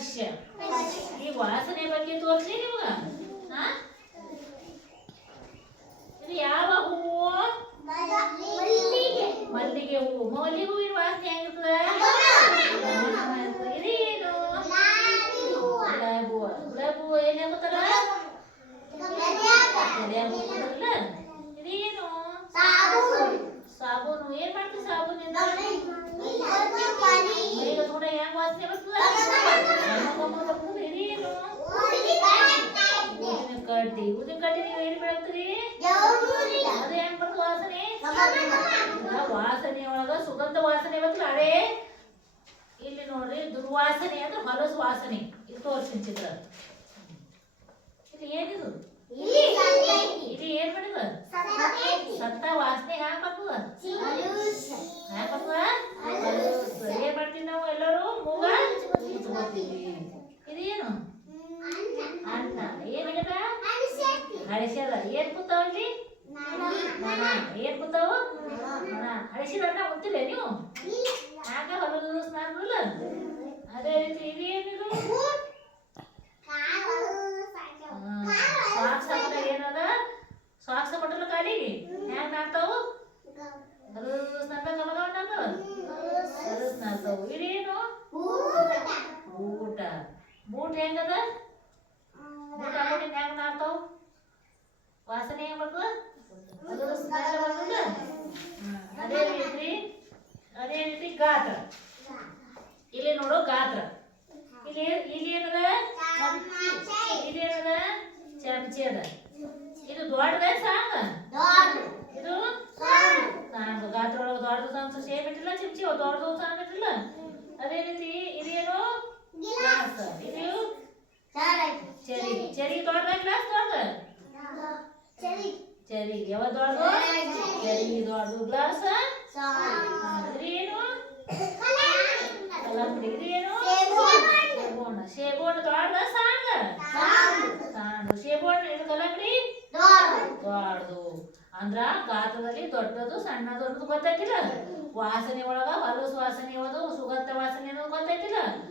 ಸ್ಪರ್ಶ. ಈ ವಾಸನೆ ಬಗ್ಗೆ ತೋರಿಸಿ ನಿಮ್ಗ. ಇದು ಯಾವ ಹೂವು? ಮಲ್ಲಿಗೆ ಹೂವು. ಮಲ್ಲಿಗೆ ಹೂವಿನ ವಾಸನೆ ಹೆಂಗಿರ್ತದ? ಇದೇನು? ಗುಲಾಬಿ ಹೂವು. ಗುಲಾಬಿ ಹೂವು ಏನ್ ಹಾಕೋತಾರ? ಇದೇನು? ಸಾಬೂನು. ಏನ್ ಮಾಡ್ತೀವಿ ಸಾಬೂನಿಂದ? ಮೈಗೆ ತಗೊಂಡ ಹೆಂಗ್ ವಾಸನೆ ಬರ್ತದ? ಇದೇನು? ಊದಿನ ಕಡ್ಡಿ. ಊದಿನ ಕಡ್ಡಿ ನೀವು ಏನ್ ಬೆಳಗ್ತೀರಿ? ಅದು ಹೆಂಗ್ ಬರ್ತದ ವಾಸನೆ? ವಾಸನೆ ಒಳಗ ಸುಗಂಧ ವಾಸನೆ ಬರ್ತಲ್ಲ ಅದೇ. ಇಲ್ಲಿ ನೋಡ್ರಿ ದುರ್ವಾಸನೆ ಅಂದ್ರೆ ಹೊಲಸು ವಾಸನೆ. ಇದು ತೋರಿಸ್ತೀನಿ ಚಿತ್ರ. ಇಲ್ಲಿ ಏನಿದು? ಇದು ಏನ್ ಮಾಡಿದ? ಸತ್ತ ವಾಸನೆ ಹ್ಯಾಂಗ ಬರ್ತದ? ಹ್ಯಾಂಗ ಬರ್ತದ? ಏನ್ ಮಾಡ್ತೀವಿ ನಾವು ಎಲ್ಲರೂ? ಮೂಗ ಮುಚ್ಕೋತೀವಿ. ಇದೇನು? ಅನ್ನ. ಏನಾಗದ? ಹಳಸ್ಯದ. ಏನ್ ಕೂತಾವ ಇಲ್ಲಿ? ಏನ್ ಕೂತಾವ? ಹಳಸಿದ ಅನ್ನ ಗೊತ್ತಿಲ್ಲ ನೀವು? ಹ್ಯಾಂಗ ಹೊಲದ ಸ್ನಾನಲ್ಲ? ಅದೇ ರೀತಿ ಇದೇನಿದು? ಸಾಕ್ಸ ಏನದ? ಸಾಕ್ಸ ಕೊಟ್ಟಲ್ಲ ಕಾಲಿಗೆ ಹ್ಯಾಂಗ ನಾಡ್ತಾವು? ಇದೇನು? ಬೂಟ. ಬೂಟ್ ಹೆಂಗದ? ಬೂಟ್ ಹಾಕೊಂಡು ಹೆಂಗ ನಾಡ್ತಾವ? ವಾಸನೆ ಹೆಂಗ್ ಬರ್ತದ? ಅದೇ ರೀತಿ ಗಾತ್ರ. ಇಲ್ಲಿ ನೋಡು ಗಾತ್ರ. ಇಲ್ಲಿ ಏನದ? ಇದೇನದ? ಚಮಚಿ ಅದ. ಇದು ದೊಡ್ಡದ ಸಾಂಗ? ಇದು ಸಾಂಗ್. ಗಾತ್ರ ಒಳಗೆ ದೊಡ್ಡದು ಸಾಂಗ್ ಸೇಮ್ ಇಟ್ಟಿಲ್ಲ. ಚಮಚಿ ದೊಡ್ಡದು ಸಾಂಗ್ ಇಟ್ಟಿಲ್ಲ. ಅದೇ ರೀತಿ ಇದೇನು? ಗ್ಲಾಸ್. ಇದು ಚೆರಿ. ಚೆರಿ ದೊಡ್ಡದ ಗ್ಲಾಸ್ ದೊಡ್ಡದ? ಚೆರಿ ಯಾವ ದೊಡ್ಡದು? ಚೆರಿ ದೊಡ್ಡದು. ಗ್ಲಾಸ್ ಇದೇನು? ಕಲ್ಲಂಗಡಿ. ಇದೇನು? ಸೇಬೋಣ. ಸೇಬೋಣ ದೊಡ್ಡದ ಸಾಂಗ? ಸಾಂಡು. ಸೇಬೋಣ. ಇದು ಕಲ್ಲಂಗಡಿ ದೊಡ್ಡದು. ಅಂದ್ರ ಗಾತ್ರದಲ್ಲಿ ದೊಡ್ಡದು ಸಣ್ಣ ದೊಡ್ಡದು ಗೊತ್ತಾಯ್ತಿಲ್ಲ. ವಾಸನೆ ಒಳಗ ಹೊಲಸು ವಾಸನೆ ಯಾವುದು ಸುಗಂಧ ವಾಸನೆ ಅನ್ನೋದು ಗೊತ್ತಾಯ್ತಿಲ್ಲ.